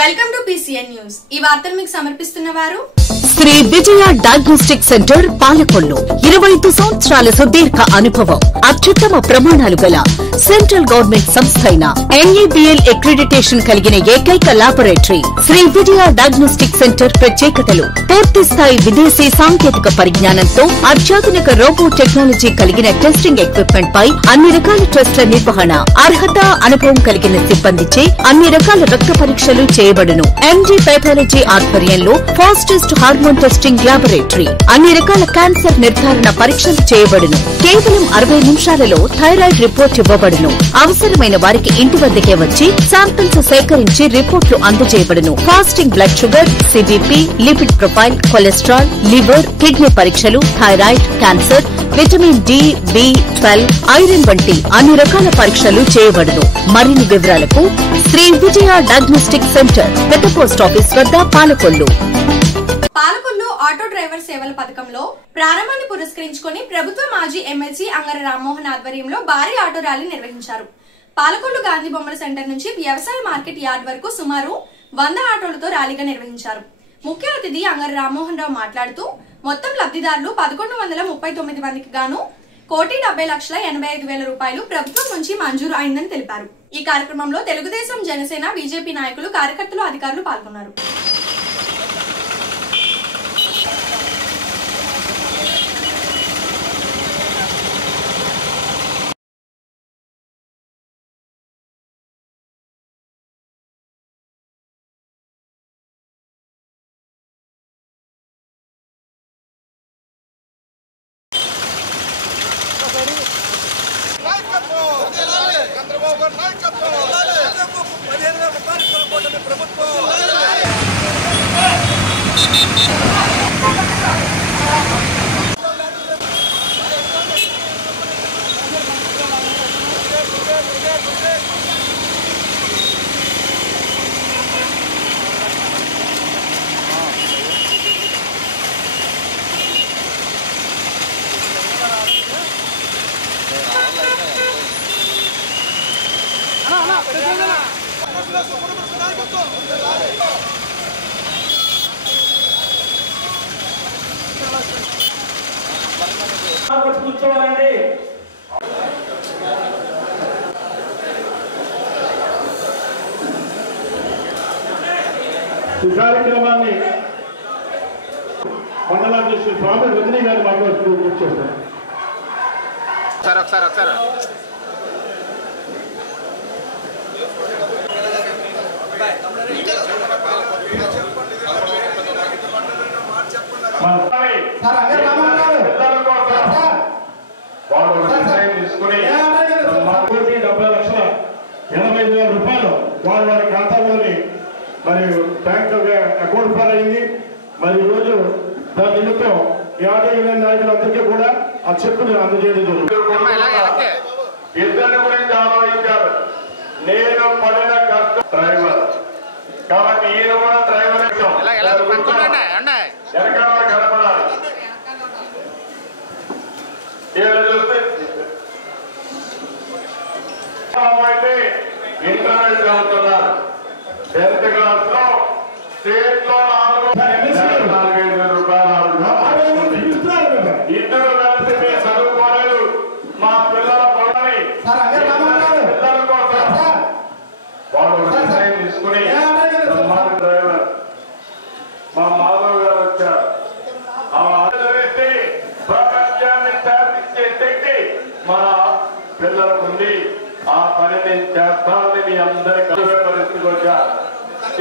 Welcome to PCN news. ఈ వార్తలు మీకు సమర్పిస్తున్నవారు శ్రీ విజయ డయాగ్నోస్టిక్ సెంటర్ పాలకొల్లు। 25 సంవత్సరాల సుదీర్ఘ అనుభవం, అత్యుత్తమ ప్రమాణాలు గల సెంట్రల్ గవర్నమెంట్ సంస్థ అయిన NABL అక్రిడిటేషన్ కలిగిన ఏకైక laboratory Shri Vijaya diagnostic centre ప్రత్యేకతలు పూర్తి స్థాయి విదేశీ సాంకేతిక పరిజ్ఞానంతో అత్యాధునిక రోబో టెక్నాలజీ కలిగిన టెస్టింగ్ ఎక్విప్మెంట్ పై అన్ని రకాల టెస్టుల నిర్వహణ, అర్హత, అనుభవం కలిగిన సిబ్బందిచే అన్ని రకాల రక్త పరీక్షలు చేయబడును। MD పైథాలజీ ఆధ్వర్యంలో ఫాస్టెస్ట్ హార్మోన్ టెస్టింగ్ లాబొరేటరీ, అన్ని రకాల క్యాన్సర్ నిర్ధారణ పరీక్షలు చేయబడును। కేవలం 60 నిమిషాలలో థైరాయిడ్ రిపోర్ట్ ఇవ్వబడును। అవసరమైన వారికి ఇంటి వద్దకే వచ్చి శాంపిల్స్ సేకరించి రిపోర్టులు అందజేయబడును। Fasting blood sugar, CBP, lipid profile, cholesterol, liver, kidney పరీక్షలు, thyroid, cancer, vitamin D, B12, iron వంటి అన్ని రకాల పరీక్షలు చేయబడును। మరిన్ని వివరాలకు శ్రీ విజయ డయాగ్నోస్టిక్ సెంటర్, పెద్ద పోస్ట్ ఆఫీస్ వద్ద, పాలకొల్లు। పాలకొల్లు ఆటో డ్రైవర్ సేవల పథకంలో ప్రారంభాన్ని పురస్కరించుకుని ప్రభుత్వ మాజీ ఎమ్మెల్సీ అంగర రామ్మోహన్ ఆధ్వర్యంలో భారీ ఆటో ర్యాలీ నిర్వహించారు। పాలకొల్లు గాంధీ బొమ్మల సెంటర్ నుంచి వ్యవసాయ మార్కెట్ యార్డ్ వరకు సుమారు 100 ఆటోలతో ర్యాలీగా నిర్వహించారు। ముఖ్య అతిథి అంగర రామ్మోహన్ రావు మాట్లాడుతూ మొత్తం లబ్ధిదారులు 1139 మందికి గాను 1,70,85,000 రూపాయలు ప్రభుత్వం నుంచి మంజూరు అయిందని తెలిపారు। ఈ కార్యక్రమంలో తెలుగుదేశం, జనసేన, బీజేపీ నాయకులు, కార్యకర్తలు, అధికారులు పాల్గొన్నారు। ఈ కార్యక్రమాన్ని మండలాధ్యక్షులు స్వామి రజనీ గారు మాట్లాడుతూ కూర్చోస్తారు। ఒకసారి తీసుకుని 1,70,85,000 రూపాయలు వారి ఖాతాలోని మరి బ్యాంక్ అకౌంట్ ఫాల్ అయింది। మరి ఈ రోజు దాని నిమిత్తం ఈ ఆటో యూనియన్ నాయకులందరికీ కూడా ఆ చెక్కును అందజేయడం జరుగుతుంది। ఇద్దరిని గురించి ఆలోచించారు। నేను పడిన కష్టం డ్రైవర్ కాబట్టి ఈయన కూడా డ్రైవర్ వెనకాల కనపడాలి। చూస్తే అయితే ఇంటర్నెట్ చదువుతున్నారు 10th క్లాస్ లో స్టేట్ లో 4,500 రూపాయలు ఇద్దరు కలిసి మేము చదువుకోలేదు। మా పిల్లల పొలని పిల్లల కోసం వాళ్ళు నిర్ణయం తీసుకుని డ్రైవర్ మా మాధవ్ గారు వచ్చారు। ప్రపంచాన్ని శాసించే శక్తి మన పిల్లలకుంది। ఆ పని నేను చేస్తానని మీ అందరికీ పరిస్థితికి వచ్చారు।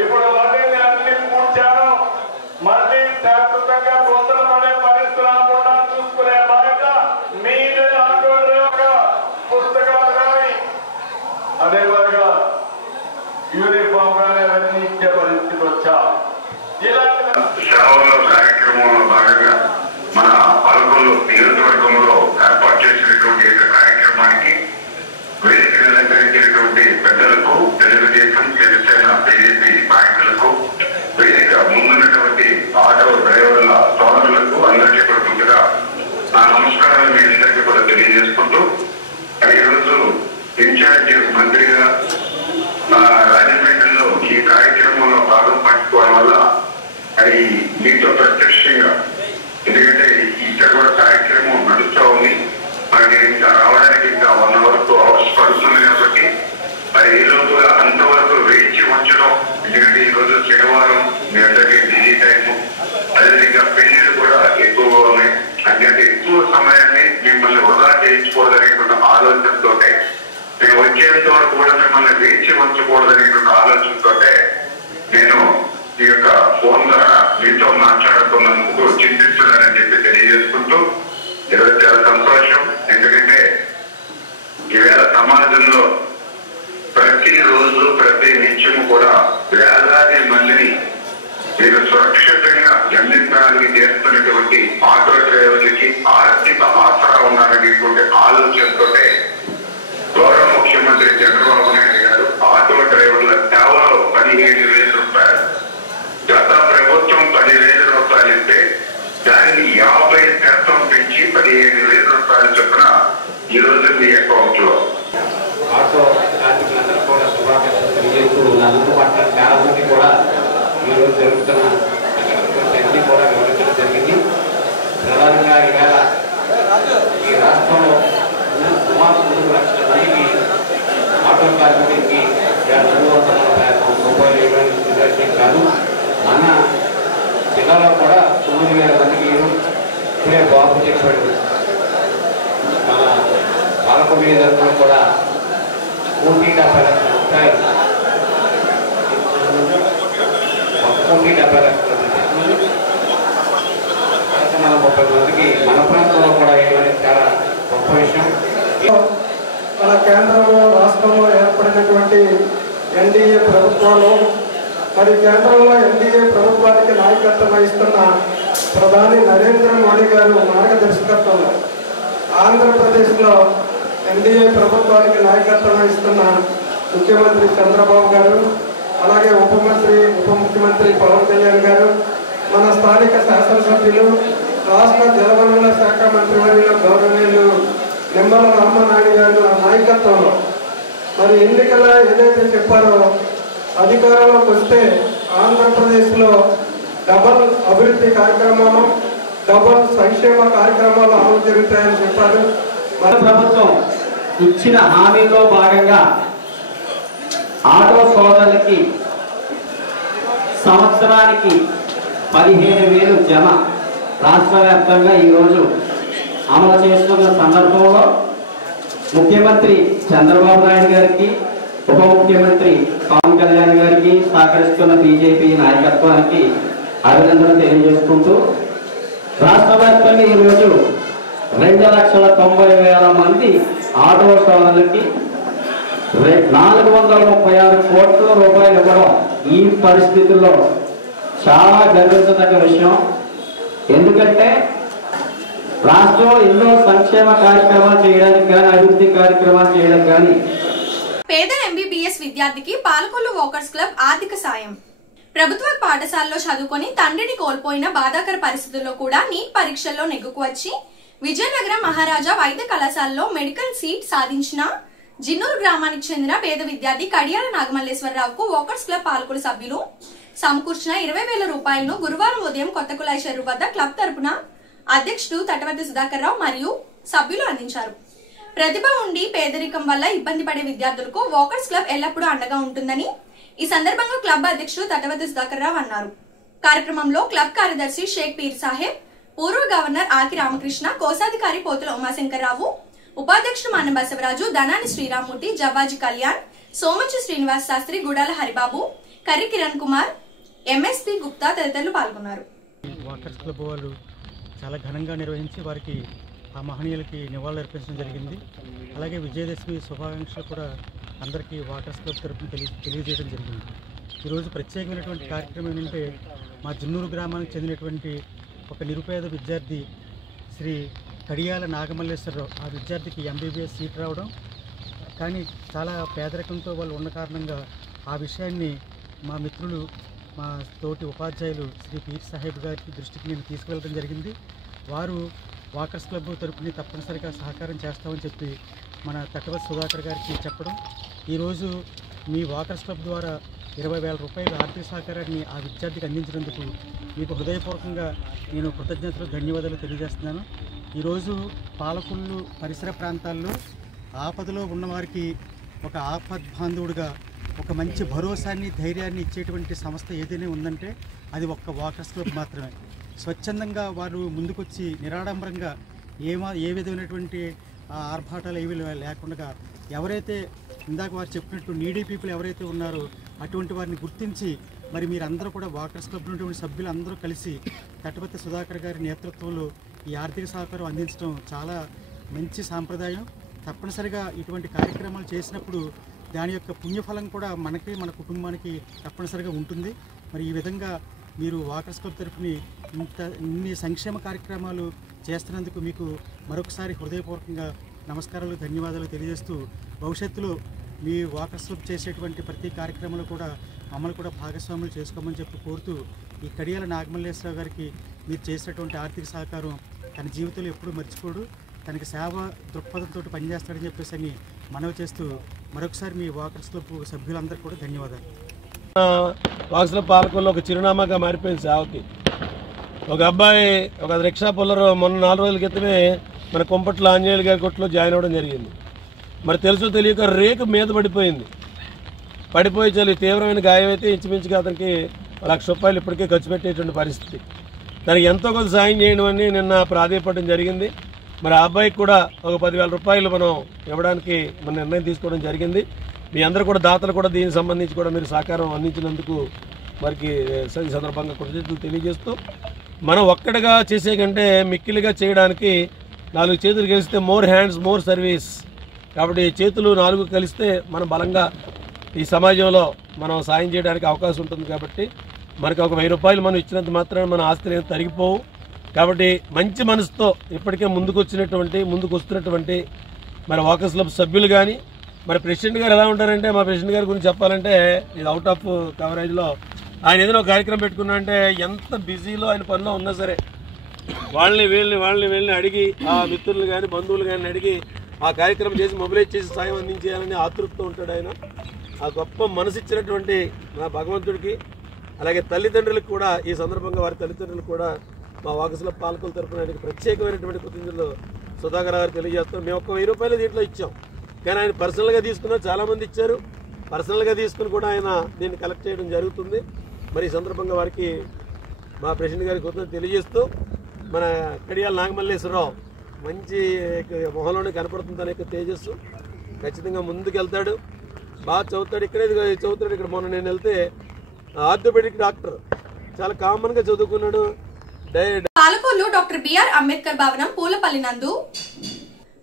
ఇప్పుడు మళ్ళీ నేను అన్ని కూర్చాను, మళ్ళీ శాశ్వతంగా తొందర పడే పరిస్థితి రాకుండా చూసుకునే బాధ్యత మీరే। పుస్తకాలు కానీ అదే విధంగా యూనిఫామ్ కానీ అవన్నీ ఇచ్చే పరిస్థితికి వచ్చా। సేవల కార్యక్రమంలో భాగంగా మన పాలకొల్లు నియోజకవర్గంలో ఏర్పాటు చేసినటువంటి కార్యక్రమానికి వేదిక అలంకరించినటువంటి పెద్దలకు, తెలుగుదేశం, జనసేన, బీజేపీ నాయకులకు భాగం పంచుకోవడం వల్ల అది మీతో ప్రత్యక్షంగా, ఎందుకంటే ఇక్కడ కూడా కార్యక్రమం నడుస్తూ ఉంది, మనకి ఇంకా రావడానికి ఇంకా 1 hour 2 hours పడుతుంది కాబట్టి మరి ఈ రోజు అంతవరకు వేచి ఉంచడం. ఎందుకంటే ఈ రోజు శనివారం, మీ అందరికీ బిజీ టైము, అదేవిధంగా పెళ్లిళ్ళు కూడా ఎక్కువగా ఉన్నాయి. అంటే ఎక్కువ సమయాన్ని మిమ్మల్ని వృధా చేయించుకోవద్దనేటువంటి ఆలోచనతో, నేను వచ్చేంత వరకు కూడా మిమ్మల్ని వేచి ఉంచకూడదనేటువంటి ఆలోచనతో నేను ఈ యొక్క ఫోన్ ద్వారా మీతో మాట్లాడుతున్నందుకు చింతిస్తున్నానని చెప్పి తెలియజేసుకుంటూ, ఈరోజు చాలా సంతోషం. ఎందుకంటే ఈవేళ సమాజంలో ప్రతిరోజు ప్రతి నిత్యం కూడా వేలాది మందిని మీరు సురక్షితంగా అందించడానికి చేస్తున్నటువంటి ఆటో డ్రైవర్లకి ఆర్థిక ఆసరా ఉన్నారనేటువంటి ఆలోచనతో గౌరవ ముఖ్యమంత్రి చంద్రబాబు నాయుడు గారు ఆటో డ్రైవర్ల సేవలో 15,000 రూపాయలు, గత ప్రభుత్వం 10,000 రూపాయలు ఇస్తే దాన్ని 50% పెంచి 15,000 రూపాయలు చొప్పున ఈ రోజు మీ అకౌంట్ లో ఆటో కార్మికులందరూ కూడా శుభాకాంక్షలు తెలియజేస్తూ నందు పట్ల చాలా మంది కూడా ఈరోజు జరుగుతున్న అన్ని కూడా వివరించడం జరిగింది. ప్రధానంగా ఈవేళ ఈ రాష్ట్రంలో సుమారు 3 లక్షల మందికి ఆటో కార్మికులకి 240 రూపాయలు ఇవ్వడం కాదు, మన జిల్లాలో కూడా 9,000 మందికి ఇప్పుడే బాబు చెప్పాడు. మన పాలకొండ నియోజకవర్గంలో కూడా 1,70,00,000 రూపాయలు, 1,70,00,000 మన 30 మందికి మన ప్రాంతంలో కూడా ఇవ్వడం చాలా గొప్ప విషయం. మన కేంద్రంలో రాష్ట్రంలో ఏర్పడినటువంటి ఎన్డీఏ ప్రభుత్వంలో మరి కేంద్రంలో ఎన్డీఏ ప్రభుత్వానికి నాయకత్వం వహిస్తున్న ప్రధాని నరేంద్ర మోడీ గారు మార్గదర్శకత్వంలో ఆంధ్రప్రదేశ్లో ఎన్డీఏ ప్రభుత్వానికి నాయకత్వం వహిస్తున్న ముఖ్యమంత్రి చంద్రబాబు గారు, అలాగే ఉప ముఖ్యమంత్రి పవన్ కళ్యాణ్ గారు, మన స్థానిక శాసనసభ్యులు, రాష్ట్ర జలవనరుల శాఖ మంత్రివర్యులు గౌరవనీయులు నిమ్మల రామనాయుడు గారు నాయకత్వంలో మరి ఎన్నికల ఏదైతే చెప్పారో అధికారంలోకి వస్తే ఆంధ్రప్రదేశ్లో డబల్ అభివృద్ధి కార్యక్రమాలు, డబల్ సంక్షేమ కార్యక్రమాలు అమలు జరుగుతాయని చెప్పారు. మన ప్రభుత్వం ఇచ్చిన హామీలో భాగంగా ఆటో సోదరులకి సంవత్సరానికి 15,000 జమ రాష్ట్ర వ్యాప్తంగా ఈరోజు అమలు చేస్తున్న సందర్భంలో ముఖ్యమంత్రి చంద్రబాబు నాయుడు గారికి, ఉప ముఖ్యమంత్రి పవన్ కళ్యాణ్ గారికి, సహకరిస్తున్న బీజేపీ నాయకత్వానికి అభినందనలు తెలియజేసుకుంటూ, రాష్ట్ర వ్యాప్తంగా ఈరోజు 2,90,000 మంది ఆటో సోదరులకి 436 కోట్ల రూపాయలు ఇవ్వడం ఈ పరిస్థితుల్లో చాలా గర్వించదగ్గ విషయం. ఎందుకంటే రాష్ట్రంలో ఎన్నో సంక్షేమ కార్యక్రమాలు చేయడానికి కానీ, అభివృద్ధి కార్యక్రమాలు చేయడానికి కానీ. పేద ఎంబీబీఎస్ విద్యార్థికి పాలకొల్లు వాకర్స్ క్లబ్ ఆర్థిక సాయం. ప్రభుత్వ పాఠశాలలో చదువుకొని తండ్రిని కోల్పోయిన బాధాకర పరిస్థితుల్లో కూడా నీట్ పరీక్షల్లో నెగ్గుకు వచ్చి విజయనగరం మహారాజా వైద్య కళాశాలలో మెడికల్ సీట్ సాధించిన జిన్నూరు గ్రామానికి చెందిన పేద విద్యార్థి కడియాల నాగమల్లేశ్వరరావుకు వాకర్స్ క్లబ్ పాలకొల్లు సభ్యులు సమకూర్చిన 20,000 రూపాయలను గురువారం ఉదయం కొత్త కులాయి చెరువు వద్ద క్లబ్ తరపున అధ్యక్షుడు తటవర్తి సుధాకర్ రావు మరియు సభ్యులు అందించారు. ప్రతిభ ఉండి పేదరికం వల్ల ఇబ్బంది పడే విద్యార్థులకు వాకర్స్ క్లబ్ ఎల్లప్పుడూ అండగా ఉంటుందని ఈ సందర్భంగా క్లబ్ అధ్యక్షుడు తటవర్తి సుధాకర్ రావు అన్నారు. కార్యక్రమంలో క్లబ్ కార్యదర్శి షేక్ పీర్ సాహెబ్, పూర్వ గవర్నర్ ఆకి రామకృష్ణ, కోశాధికారి పోతుల ఉమాశంకర్రావు, ఉపాధ్యక్షుడు మన బసవరాజు, ధనాని శ్రీరామూర్తి, జవ్వాజీ కళ్యాణ్, సోమంచి శ్రీనివాస్ శాస్త్రి, గుడాల హరిబాబు, కర్రి కిరణ్ కుమార్, ఎంఎస్పి గుప్తా తదితరులు పాల్గొన్నారు. వాకర్స్ క్లబ్ వాళ్ళు చాలా ఘనంగా నిర్వహించి వారికి ఆ మహనీయులకి నివాళులు అర్పించడం జరిగింది. అలాగే విజయదశమి శుభాకాంక్షలు కూడా అందరికీ వాకర్స్ క్లబ్ తరఫున తెలియజేయడం జరిగింది. ఈరోజు ప్రత్యేకమైనటువంటి కార్యక్రమం ఏంటంటే మా జిన్నూరు గ్రామానికి చెందినటువంటి ఒక నిరుపేద విద్యార్థి శ్రీ కడియాల నాగమల్లేశ్వరరావు, ఆ విద్యార్థికి ఎంబీబీఎస్ సీట్ రావడం, కానీ చాలా పేదరికంతో వాళ్ళు ఉన్న కారణంగా ఆ విషయాన్ని మా మిత్రులు, మా తోటి ఉపాధ్యాయులు శ్రీ పీర్ సాహెబ్ గారికి దృష్టికి నేను తీసుకువెళ్ళడం జరిగింది. వారు వాకర్స్ క్లబ్ తరపుని తప్పనిసరిగా సహకారం చేస్తామని చెప్పి మన తటవర్తి సుధాకర్ గారికి చెప్పడం, ఈరోజు మీ వాకర్స్ క్లబ్ ద్వారా 20,000 రూపాయల ఆర్థిక సహకారాన్ని ఆ విద్యార్థికి అందించినందుకు మీకు హృదయపూర్వకంగా నేను కృతజ్ఞతలు ధన్యవాదాలు తెలియజేస్తున్నాను. ఈరోజు పాలకొల్లు పరిసర ప్రాంతాల్లో ఆపదలో ఉన్నవారికి ఒక ఆపద్బాంధవుడిగా ఒక మంచి భరోసాన్ని ధైర్యాన్ని ఇచ్చేటువంటి సంస్థ ఏదైనా ఉందంటే అది ఒక్క వాకర్స్ క్లబ్ మాత్రమే. స్వచ్ఛందంగా వారు ముందుకొచ్చి నిరాడంబరంగా ఏ విధమైనటువంటి ఆర్భాటాలు ఏవి లేకుండా ఎవరైతే ఇందాక వారు చెప్పినట్టు నీడీ పీపుల్ ఎవరైతే ఉన్నారో అటువంటి వారిని గుర్తించి మరి మీరందరూ కూడా వాకర్స్ క్లబ్ ఉన్నటువంటి సభ్యులందరూ కలిసి కట్టపతి సుధాకర్ గారి నేతృత్వంలో ఈ ఆర్థిక సహకారం అందించడం చాలా మంచి సాంప్రదాయం. తప్పనిసరిగా ఇటువంటి కార్యక్రమాలు చేసినప్పుడు దాని యొక్క పుణ్యఫలం కూడా మనకి మన కుటుంబానికి తప్పనిసరిగా ఉంటుంది. మరి ఈ విధంగా మీరు వాకర్స్ క్లబ్ తరఫుని ఇన్ని సంక్షేమ కార్యక్రమాలు చేస్తున్నందుకు మీకు మరొకసారి హృదయపూర్వకంగా నమస్కారాలు ధన్యవాదాలు తెలియజేస్తూ భవిష్యత్తులో మీ వాకర్స్ క్లబ్ చేసేటువంటి ప్రతి కార్యక్రమంలో కూడా మమ్మల్ని కూడా భాగస్వాములు చేసుకోమని చెప్పి కోరుతూ ఈ కడియాల నాగమల్లేశ్వరరావు గారికి మీరు చేసినటువంటి ఆర్థిక సహకారం తన జీవితంలో ఎప్పుడూ మర్చిపోడు, తనకి సేవ దృక్పథంతో పనిచేస్తాడని చెప్పేసి అని మనవి చేస్తూ మరొకసారి మీ వాకర్స్ క్లబ్ సభ్యులందరికీ కూడా ధన్యవాదాలు. వాకర్స్ క్లబ్ పాలకొల్లు ఒక చిరునామాగా మారిపోయింది సేవకి. ఒక అబ్బాయి ఒక రిక్షా పుల్లరు మొన్న 4 రోజుల క్రితమే మన కుంపట్ల ఆంజనేయులు గారి కొట్లో జాయిన్ అవ్వడం జరిగింది. మరి తెలుసో తెలియక రేకు మీద పడిపోయి చాలా తీవ్రమైన గాయం అయితే ఇంచుమించుగా అతనికి ₹1,00,000 ఇప్పటికే ఖర్చు పెట్టేటువంటి పరిస్థితి. దానికి ఎంతో కొంత సాయం చేయడం అని నిన్న ప్రాధాన్యపడడం జరిగింది. మరి ఆ అబ్బాయికి కూడా ఒక ₹10,000 మనం ఇవ్వడానికి మన నిర్ణయం తీసుకోవడం జరిగింది. మీ అందరూ కూడా దాతలు కూడా దీనికి సంబంధించి కూడా మీరు సహకారం అందించినందుకు వారికి ఈ సందర్భంగా కృతజ్ఞతలు తెలియజేస్తూ మనం ఒక్కడిగా చేసే కంటే మిక్కిలిగా చేయడానికి 4 చేతులు కలిస్తే మోర్ హ్యాండ్స్ మోర్ సర్వీస్. కాబట్టి చేతులు 4 కలిస్తే మనం బలంగా ఈ సమాజంలో మనం సాయం చేయడానికి అవకాశం ఉంటుంది. కాబట్టి మనకు ఒక ₹1000 మనం ఇచ్చినంత మాత్రమే మన ఆస్తులు ఏం తరిగిపోవు. కాబట్టి మంచి మనసుతో ఇప్పటికే ముందుకు వస్తున్నటువంటి మరి వాకర్స్ క్లబ్ సభ్యులు కానీ మరి ప్రెసిడెంట్ గారు ఎలా ఉంటారంటే మా ప్రెసిడెంట్ గారి గురించి చెప్పాలంటే ఇది అవుట్ ఆఫ్ కవరేజ్లో ఆయన ఏదైనా ఒక కార్యక్రమం పెట్టుకున్నా అంటే ఎంత బిజీలో ఆయన పనిలో ఉన్నా సరే వాళ్ళని వీళ్ళని అడిగి ఆ మిత్రులు కానీ బంధువులు కానీ అడిగి ఆ కార్యక్రమం చేసి మొబిలైజ్ చేసి సాయం అందించేయాలని ఆతృతతో ఉంటాడు ఆయన. ఆ గొప్ప మనసు ఇచ్చినటువంటి నా భగవంతుడికి అలాగే తల్లిదండ్రులకు కూడా ఈ సందర్భంగా వారి తల్లిదండ్రులకు కూడా మా వాకర్స్ క్లబ్ పాలకొల్లు తరఫున ఆయనకి ప్రత్యేకమైనటువంటి కృతజ్ఞతలు సుధాకర్ గారు తెలియజేస్తాం. మేము ఒక ₹1000 దీంట్లో ఇచ్చాం, కానీ ఆయన పర్సనల్గా తీసుకున్నారు, చాలామంది ఇచ్చారు. పర్సనల్గా తీసుకుని కూడా ఆయన దీన్ని కలెక్ట్ చేయడం జరుగుతుంది. మరి ఈ సందర్భంగా వారికి మా ప్రెసిడెంట్ గారికి కృతజ్ఞతలు తెలియజేస్తూ మన కడియాల నాగమల్లేశ్వరరావు మంచి మొహంలోనే కనపడుతుంది తన యొక్క తేజస్సు. ఖచ్చితంగా ముందుకెళ్తాడు, బాగా చదువుతాడు. ఇక్కడే చదువుతాడు. ఇక్కడ మొన్న నేను వెళ్తే ఆర్థోపెడిక్ డాక్టర్ చాలా కామన్గా చదువుకున్నాడు. పాలకొల్లు డాక్టర్ బిఆర్ అంబేద్కర్ భవనం పూలపల్లి నందు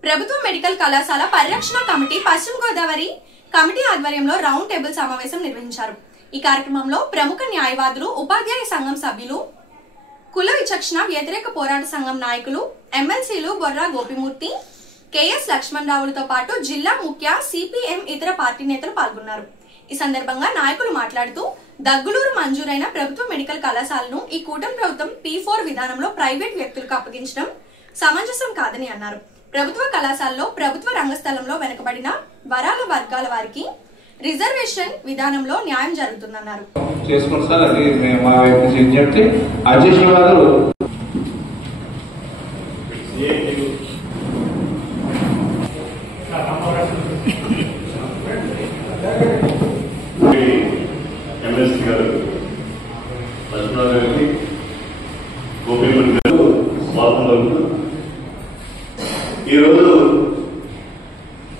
ప్రభుత్వ మెడికల్ కళాశాల పరిరక్షణ కమిటీ పశ్చిమ గోదావరి కమిటీ ఆధ్వర్యంలో రౌండ్ టేబుల్ సమావేశం నిర్వహించారు. ఈ కార్యక్రమంలో ప్రముఖ న్యాయవాదులు, ఉపాధ్యాయ సంఘం సభ్యులు, కుల విచక్షణ వ్యతిరేక పోరాట సంఘం నాయకులు, ఎమ్మెల్సీలు బొర్రా గోపిమూర్తి, కెఎస్ లక్ష్మణరావులతో పాటు జిల్లా ముఖ్య సిపిఎం ఇతర పార్టీ నేతలు పాల్గొన్నారు. ఈ సందర్భంగా నాయకులు మాట్లాడుతూ దగ్గులూరు మంజూరైన ప్రభుత్వ మెడికల్ కళాశాలను ఈ కూటమి ప్రభుత్వం P4 విధానంలో ప్రైవేట్ వ్యక్తులకు అప్పగించడం సమంజసం కాదని అన్నారు. ప్రభుత్వ కళాశాలలో ప్రభుత్వ రంగస్థలంలో వెనుకబడిన వరాల వర్గాల వారికి రిజర్వేషన్ విధానంలో న్యాయం జరుగుతుందన్నారు. ఎమ్మెల్సీ గారు లక్ష్మణరావు గారికి గోపిమణి గారు స్వాగతం. ఈరోజు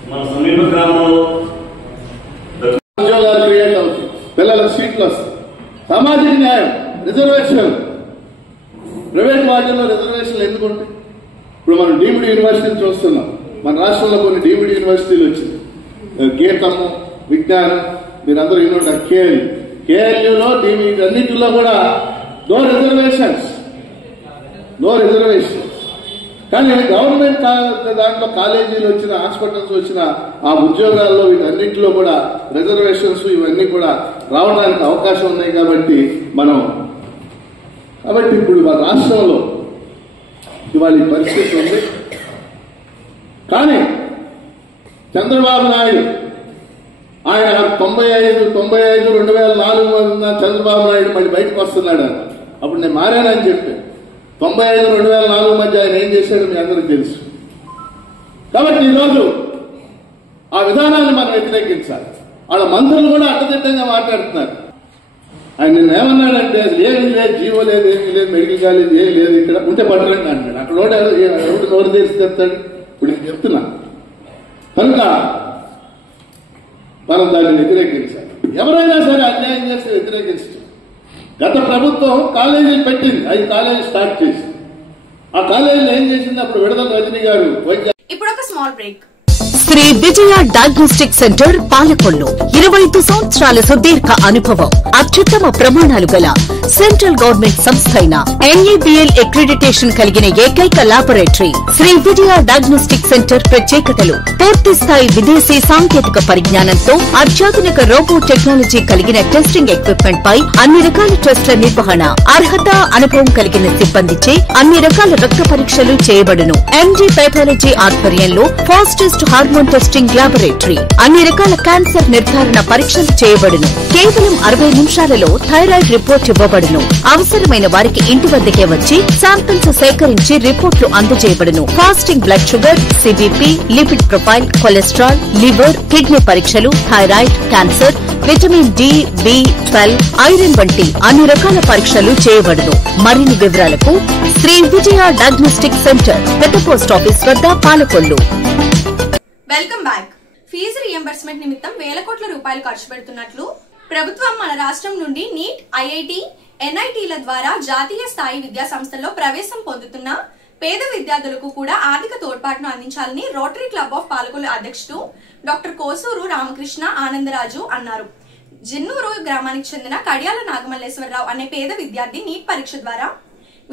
మన సమీప గ్రామంలో ఉద్యోగాలు క్రియేట్ అవుతాయి, పిల్లలకు సీట్లు వస్తాయి, సామాజిక న్యాయం, రిజర్వేషన్. ప్రైవేట్ వాటిల్లో రిజర్వేషన్లు ఎందుకు ఉంటాయి? ఇప్పుడు మనం డీమ్డ్ యూనివర్సిటీలు చూస్తున్నాం. మన రాష్ట్రంలో కొన్ని డీమ్డ్ యూనివర్సిటీలు వచ్చింది, గీతము, విజ్ఞానం, మీరందరూ యూనివర్సిటీ కేఎల్యూలో అన్నింటిలో కూడా నో రిజర్వేషన్స్. కానీ గవర్నమెంట్ దాంట్లో కాలేజీలు వచ్చిన, హాస్పిటల్స్ వచ్చిన ఆ ఉద్యోగాల్లో వీటన్నింటిలో కూడా రిజర్వేషన్స్ ఇవన్నీ కూడా రావడానికి అవకాశం ఉన్నాయి. కాబట్టి ఇప్పుడు మన రాష్ట్రంలో ఇవాళ ఈ పరిస్థితి ఉంది. కానీ చంద్రబాబు నాయుడు ఆయన 95, 2004 చంద్రబాబు నాయుడు మళ్ళీ బయటకు వస్తున్నాడు. అప్పుడు నేను మారానని చెప్పాను. 95, 2004 మధ్య ఆయన ఏం చేశాడో మీ అందరికీ తెలుసు. కాబట్టి ఈరోజు ఆ విధానాన్ని మనం వ్యతిరేకించాలి. వాళ్ళ మంత్రులు కూడా అడ్డదిడ్డంగా మాట్లాడుతున్నారు. ఆయన నిన్న ఏమన్నాడంటే ఏమి లేదు, జీవో లేదు, ఏమీ లేదు, మెడికల్ కాలేజ్ ఏమి లేదు, ఇక్కడ ఉంటే పట్టరండి అంటాడు. అక్కడ ఎవరు నోరు తెరిచి తెస్తాడు. ఇప్పుడు నేను చెప్తున్నా కనుక మనం దాన్ని వ్యతిరేకించాలి. ఎవరైనా సరే అన్యాయం చేస్తే వ్యతిరేకించడం. గత ప్రభుత్వం కాలేజీలు పెట్టింది, 5 కాలేజీలు స్టార్ట్ చేసింది. ఆ కాలేజీలో ఏం చేసింది? అప్పుడు విడుదల రజనీ గారు ఇప్పుడు ఒక small break. Shri Vijaya diagnostic centre Palakollu 25 సంవత్సరాల సుదీర్ఘ అనుభవం, అత్యుత్తమ ప్రమాణాలు గల సెంట్రల్ గవర్నమెంట్ సంస్థ అయిన NABL అక్రిడిటేషన్ కలిగిన ఏకైక laboratory Shri Vijaya diagnostic centre ప్రత్యేకతలు పూర్తి స్థాయి విదేశీ సాంకేతిక పరిజ్ఞానంతో అత్యాధునిక రోబో టెక్నాలజీ కలిగిన టెస్టింగ్ ఎక్విప్మెంట్ పై అన్ని రకాల టెస్టుల నిర్వహణ, అర్హత, అనుభవం కలిగిన సిబ్బందిచే అన్ని రకాల రక్త పరీక్షలు చేయబడును. MD పైథాలజీ ఆధ్వర్యంలో ఫాస్టెస్ట్ హార్మోన్ టెస్టింగ్ లాబొరేటరీ, అన్ని రకాల క్యాన్సర్ నిర్ధారణ పరీక్షలు చేయబడును. కేవలం 60 నిమిషాలలో థైరాయిడ్ రిపోర్ట్ ఇవ్వబడును. అవసరమైన వారికి ఇంటి వద్దకే వచ్చి శాంపిల్స్ సేకరించి రిపోర్టులు అందజేయబడును. Fasting blood sugar, CBP, lipid profile, cholesterol, liver, kidney పరీక్షలు, thyroid, cancer, vitamin D, B12, iron వంటి అన్ని రకాల పరీక్షలు చేయబడును. మరిన్ని వివరాలకు శ్రీ విజయ డయాగ్నోస్టిక్ సెంటర్, పెద్ద పోస్ట్ ఆఫీస్ వద్ద, Palakollu. Welcome back. Fee reimbursement నిమిత్తం వేల కోట్ల రూపాయలు ఖర్చు పెడుతున్నట్లు ప్రభుత్వం మన రాష్ట్రం నుండి నీట్, IIT, NITల ద్వారా జాతీయ స్థాయి విద్యా సంస్థల్లో ప్రవేశం పొందుతున్న పేద విద్యార్థులకు కూడా ఆర్థిక తోడ్పాటును అందించాలని రోటరీ క్లబ్ ఆఫ్ పాలకొల్లు అధ్యక్షుడు డాక్టర్ కోసూరు రామకృష్ణ ఆనందరాజు అన్నారు. జిన్నూరు గ్రామానికి చెందిన కడియాల నాగమల్లేశ్వరరావు అనే పేద విద్యార్థి నీట్ పరీక్ష ద్వారా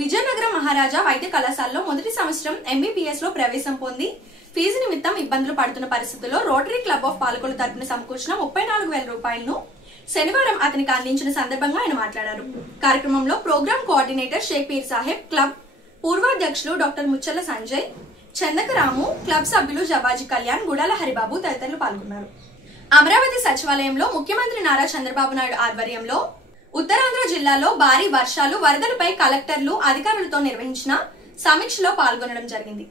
విజయనగరం మహారాజా వైద్య కళాశాలలో మొదటి సంవత్సరం MBBS లో ప్రవేశం పొంది ఫీజు నిమిత్తం ఇబ్బందులు పడుతున్న పరిస్థితుల్లో రోటరీ క్లబ్ ఆఫ్ పాలకొల్లు తరపున సమకూర్చిన 34,000 రూపాయలను శనివారం అతనికి అందించిన సందర్భంగా ఆయన మాట్లాడారు. కార్యక్రమంలో program coordinator Sheikh Peer Saheb, club పూర్వాధ్యక్షులు డాక్టర్ ముచ్చల్ల సంజయ్, చందకరాము, క్లబ్ సభ్యులు జవాజీ కళ్యాణ్, గుడాల హరిబాబు తదితరులు పాల్గొన్నారు. అమరావతి సచివాలయంలో ముఖ్యమంత్రి నారా చంద్రబాబు నాయుడు ఆధ్వర్యంలో ఉత్తరాంధ్ర జిల్లాలో భారీ వర్షాలు, వరదలపై కలెక్టర్లు, అధికారులతో నిర్వహించిన సమీక్షలో పాల్గొనడం జరిగింది.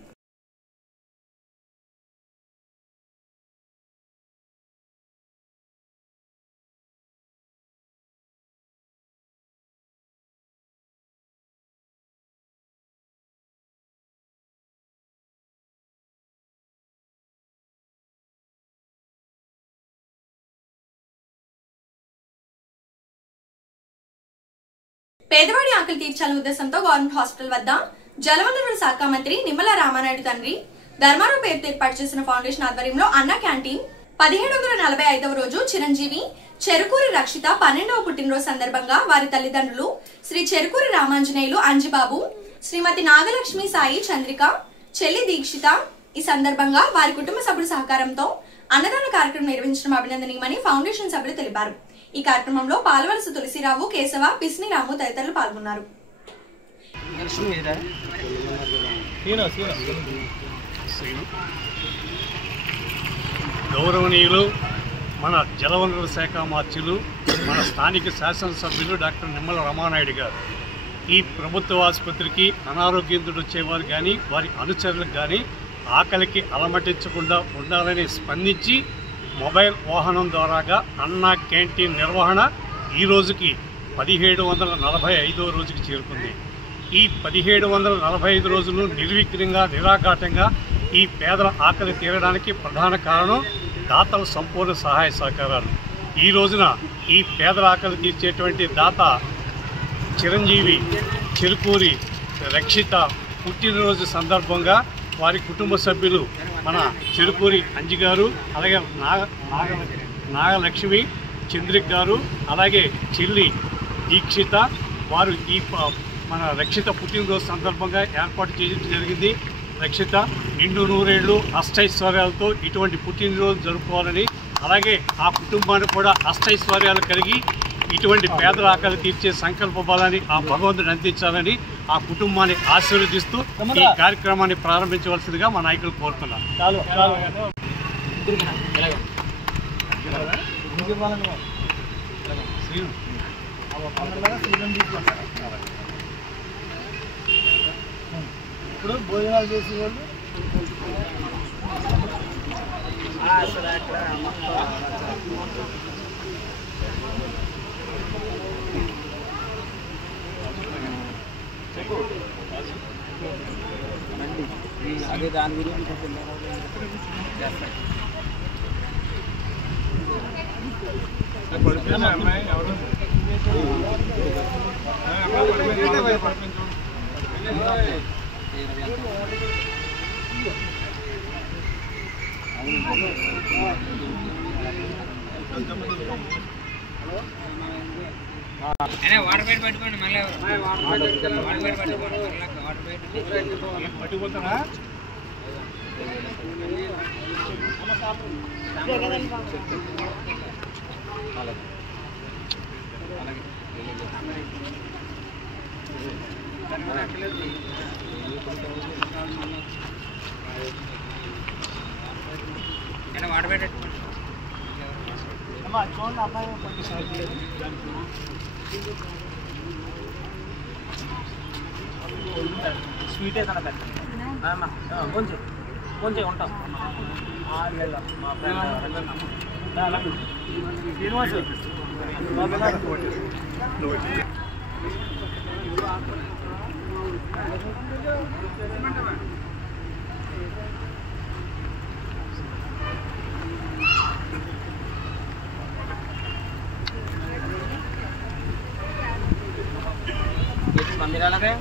పేదవాడి ఆకలి తీర్చాలనే ఉద్దేశంతో గవర్నమెంట్ హాస్పిటల్ వద్ద జలవనరుల శాఖ మంత్రి నిమ్మల రామానాయుడు తండ్రి ధర్మారావు పేరుతో ఏర్పాటు చేసిన ఫౌండేషన్ ఆధ్వర్యంలో అన్న క్యాంటీన్ 1745వ రోజు చిరంజీవి చెరుకూరి రక్షిత 12వ పుట్టినరోజు సందర్భంగా వారి తల్లిదండ్రులు శ్రీ చెరుకూరి రామాంజనేయులు అంజిబాబు, శ్రీమతి నాగలక్ష్మి సాయి చంద్రిక, చెల్లి దీక్షిత ఈ సందర్భంగా వారి కుటుంబ సభ్యుల సహకారంతో అన్నదాన కార్యక్రమం నిర్వహించడం అభినందనీయమని ఫౌండేషన్ సభ్యులు తెలిపారు. ఈ కార్యక్రమంలో పాల్వలస తులసిరావు, కేశవ, పిస్నిరాము తదితరులు పాల్గొన్నారు. గౌరవనీయులు మన జలవనరుల శాఖ మార్చులు, మన స్థానిక శాసనసభ్యులు డాక్టర్ నిమ్మల రామానాయుడు గారు ఈ ప్రభుత్వ ఆసుపత్రికి అనారోగ్యంతో వచ్చేవారు కానీ వారి అనుచరులకు కానీ ఆకలికి అలమటించకుండా ఉండాలని స్పందించి మొబైల్ వాహనం ద్వారాగా అన్న క్యాంటీన్ నిర్వహణ ఈ రోజుకి 1745వ రోజుకి చేరుకుంది. ఈ 1745 రోజులు నిర్విఘ్నంగా, నిరాఘాటంగా ఈ పేదల ఆకలి తీరడానికి ప్రధాన కారణం దాతల సంపూర్ణ సహాయ సహకారాలు. ఈ రోజున ఈ పేదల ఆకలి తీర్చేటువంటి దాత చిరంజీవి చెరుకూరి రక్షిత పుట్టినరోజు సందర్భంగా వారి కుటుంబ సభ్యులు మన చెరుకూరి అంజి గారు, అలాగే నాగలక్ష్మి చంద్రిక్ గారు, అలాగే చెల్లి దీక్షిత వారు ఈ మన రక్షిత పుట్టినరోజు సందర్భంగా ఏర్పాటు చేయడం జరిగింది. రక్షిత నిండు నూరేళ్లు అష్టైశ్వర్యాలతో ఇటువంటి పుట్టినరోజు జరుపుకోవాలని, అలాగే ఆ కుటుంబానికి కూడా అష్టైశ్వర్యాలు కలిగి ఇటువంటి పేదల ఆకలి తీర్చే సంకల్ప బలాన్ని ఆ భగవంతుడు అందించాలని ఆ కుటుంబాన్ని ఆశీర్వదిస్తూ ఈ కార్యక్రమాన్ని ప్రారంభించవలసిందిగా మా నాయకులు కోరుతున్నారు. ఇప్పుడు భోజనాలు చేసే వాళ్ళు అదే దాని గురించి వాటర్ బయట పట్టుకోండి మళ్ళీ వాటర్ బయట పట్టుకోండి వాటర్ బయట పట్టుకుపోతారా వాటర్ బయట అమ్మా చూడండి అబ్బాయి స్వీటే తన పెట్టండి కొంచెం కొంచెం ఉంటాం మా ఫ్రెండ్ శ్రీనివాస్ मंदिर अलग है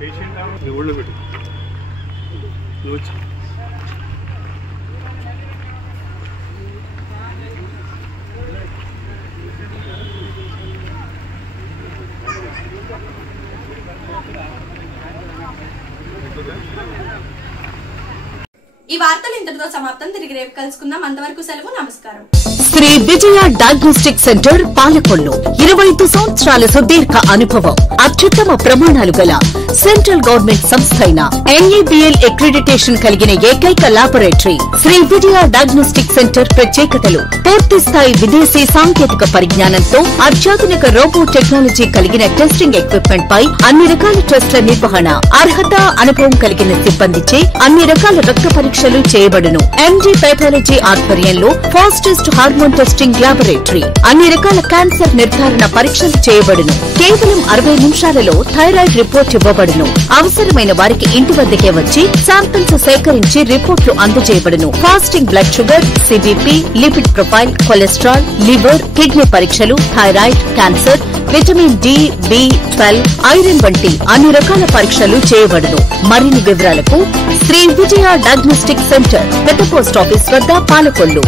పేషెంట్ ఒళ్ళు పెట్టు ఈ వార్తలు ఇంతటితో సమాప్తం. తిరిగి రేపు కలుసుకుందాం. అంతవరకు సెలవు. నమస్కారం. శ్రీ విజయ డయాగ్నోస్టిక్ సెంటర్ పాలకొల్లు 25 సంవత్సరాల సుదీర్ఘ అనుభవం, అత్యుత్తమ ప్రమాణాలు గల సెంట్రల్ గవర్నమెంట్ సంస్థ అయిన NABL అక్రిడిటేషన్ కలిగిన ఏకైక laboratory Shri Vijaya diagnostic centre ప్రత్యేకతలు: పూర్తి స్థాయి విదేశీ సాంకేతిక పరిజ్ఞానంతో అత్యాధునిక రోబో టెక్నాలజీ కలిగిన టెస్టింగ్ ఎక్విప్మెంట్ పై అన్ని రకాల టెస్టుల నిర్వహణ, అర్హత, అనుభవం కలిగిన సిబ్బందిచే అన్ని రకాల రక్త పరీక్షలు చేయబడును. MG పైథాలజీ ఆధ్వర్యంలో ఫాస్టెస్ట్ హార్మోన్ టెస్టింగ్ లాబొరేటరీ, అన్ని రకాల క్యాన్సర్ నిర్ధారణ పరీక్షలు చేయబడును. కేవలం 60 నిమిషాలలో థైరాయిడ్ రిపోర్ట్ ఇవ్వబడును. అవసరమైన వారికి ఇంటి వద్దకే వచ్చి శాంపిల్స్ సేకరించి రిపోర్టులు అందజేయబడును. Fasting blood sugar, CBP, lipid profile, cholesterol, liver, kidney పరీక్షలు, thyroid, cancer, vitamin D, B12, iron వంటి అన్ని రకాల పరీక్షలు చేయబడును. మరిన్ని వివరాలకు శ్రీ విజయ డయాగ్నోస్టిక్ సెంటర్, పెద్ద పోస్ట్ ఆఫీస్ వద్ద, పాలకొల్లు.